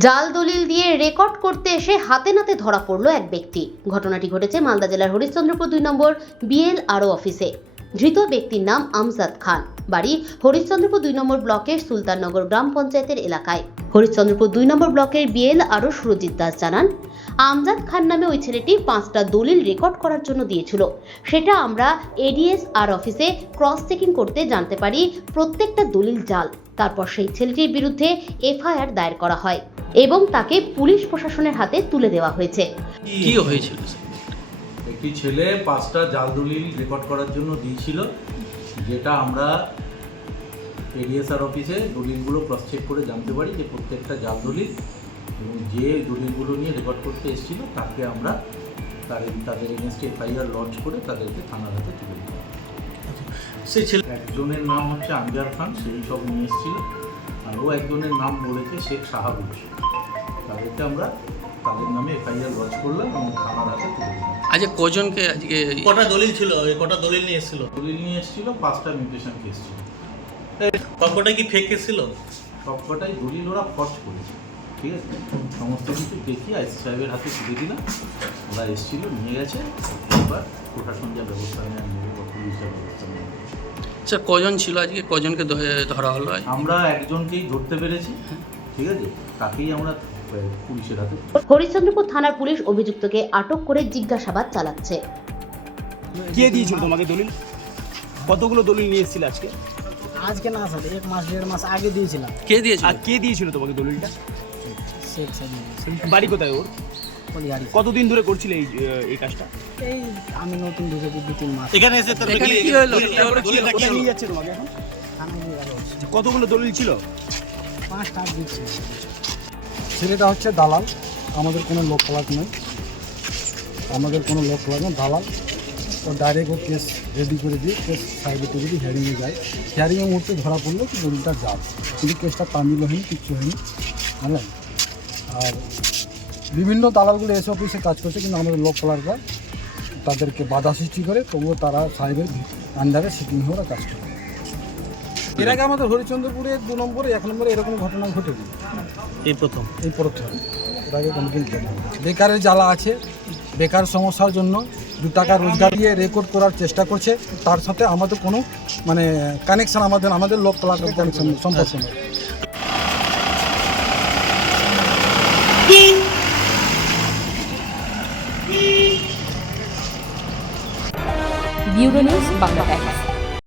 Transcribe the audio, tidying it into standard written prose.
জাল দলিল দিয়ে রেকর্ড করতে এসে হাতে নাতে ধরা পড়ল এক ব্যক্তি। ঘটনাটি ঘটেছে মালদা জেলার হরিশ্চন্দ্রপুর 2 নম্বর বিএলআরও অফিসে। ধৃত ব্যক্তির নাম আমজাদ খান, বাড়ি হরিশ্চন্দ্রপুর 2 নম্বর ব্লকের সুলতাননগর গ্রাম পঞ্চায়েতের এলাকায়। হরিশ্চন্দ্রপুর 2 নম্বর ব্লকের বিএলআরও সুরজিৎ দাস জানান, আমজাদ খান নামে ওই ছেলেটি 5টা দলিল রেকর্ড করার জন্য দিয়েছিল। সেটা আমরা এডিএসআর অফিসে ক্রস চেকিং করতে জানতে পারি প্রত্যেকটা দলিল জাল। তারপর সেই ছেলেটির বিরুদ্ধে এফআইআর দায়ের করা হয় এবং তাকে পুলিশ প্রশাসনের হাতে তুলে দেওয়া হয়েছে। কি হয়েছিল? একটি ছেলে 5টা জাল দলিল রেকর্ড করার জন্য দিয়েছিল, যেটা আমরা এডিএসআর অফিসে দলিলগুলো ক্রস চেক করে জানতে পারি যে প্রত্যেকটা জাল দলিল, এবং যে দলিলগুলো নিয়ে রেকর্ড করতে এসেছিল তাকে আমরা তাদের এগেনস্টে এফআইআর লঞ্চ করে তাদেরকে থানার হাতে তুলে দিই। সেই ছেলে একজনের নাম হচ্ছে আমজাদ খান, সেই সব নিয়ে এসেছিল, আর ও একজনের নাম বলেছে শেখ শাহাবুল। তাদেরকে আমরা তাদের নামে এফআইআর লঞ্চ করলাম এবং থানার হাতে তুলে দিলাম। আজকে কজনকে আজকে কটা দলিল ছিল? কটা দলিল নিয়ে এসেছিল? দলিল নিয়ে এসেছিল 5টা মিউটেশন কেস ছিল। সবকটাই কি ফেক কেস ছিল? সবকটাই দলিল ওরা ফর্জ করেছে, ঠিক আছে। সমস্ত কিছু দেখি আইসি সাহেবের হাতে তুলে দিলাম, ওরা এসেছিল, নিয়ে গেছে। এবার প্রশাসন যা ব্যবস্থা নেয় নেবে বা পুলিশ যা ব্যবস্থা নেবে। স্যার কজন ছিল আজকে, কজনকে ধরা হলো? আমরা একজনকেই ধরতে পেরেছি, ঠিক আছে, তাকেই আমরা পুলিশের হাতে। হরিশ্চন্দ্রপুর থানার পুলিশ অভিযুক্তকে আটক করে জিজ্ঞাসাবাদ চালাচ্ছে। কে দিয়েছিল তোমাকে দলিল? কতগুলো দলিল নিয়ে এসেছিল আজকে? আজকে না স্যার, 1 মাস 1.5 মাস আগে দিয়েছিলাম। কে দিয়েছিল? আর কে দিয়েছিল তোমাকে দলিলটা? শেখ সাহেব বাড়ি কোথায় ওর? পলিহারি। কতদিন ধরে করছিলে এই কাজটা? এই আমি নতুন ঢুকেছি 2-3 মাস। এখানে এসে তোর এখানে কি হলো? দলিলটা কে নিয়ে যাচ্ছে তোমাকে এখন? থানায় নিয়ে গেল। কতগুলো দলিল ছিল? 5টা দিচ্ছে। ছেলেটা হচ্ছে দালাল, আমাদের কোনো লোক খেলাক নেই, দালাল। তো ডাইরেক্ট ও কেস রেডি করে দিয়ে কেস সাইডে করে দিয়ে হিয়ারিংয়ে যায়। হিয়ারিংয়ের মুহূর্তে ধরা পড়লো কি দলিলটা জাল, কিন্তু কেসটা তামিল হয়নি, কিচ্ছু হয়নি, বুঝলেন। আর বিভিন্ন দালালগুলো এসে অফিসে কাজ করছে, কিন্তু আমাদের লোক খেলাররা তাদেরকে বাধা সৃষ্টি করে, তবুও তারা সাহেবের আন্ডারে সিটিং হয়ে ওরা কাজ করে। এর আগে আমাদের হরিশ্চন্দ্রপুরে 2 নম্বরে 1 নম্বরে এরকম ঘটনা ঘটেছে, এই প্রথম। এর আগে কোনোদিন ঘটেনি। বেকারের জ্বালা আছে, বেকার সমস্যার জন্য 2 টাকা রোজগার দিয়ে রেকর্ড করার চেষ্টা করছে, তার সাথে আমাদের কোনো কানেকশন, আমাদের লোক কলার কানেকশন সম্পর্ক নেই। Bureau news Bangla.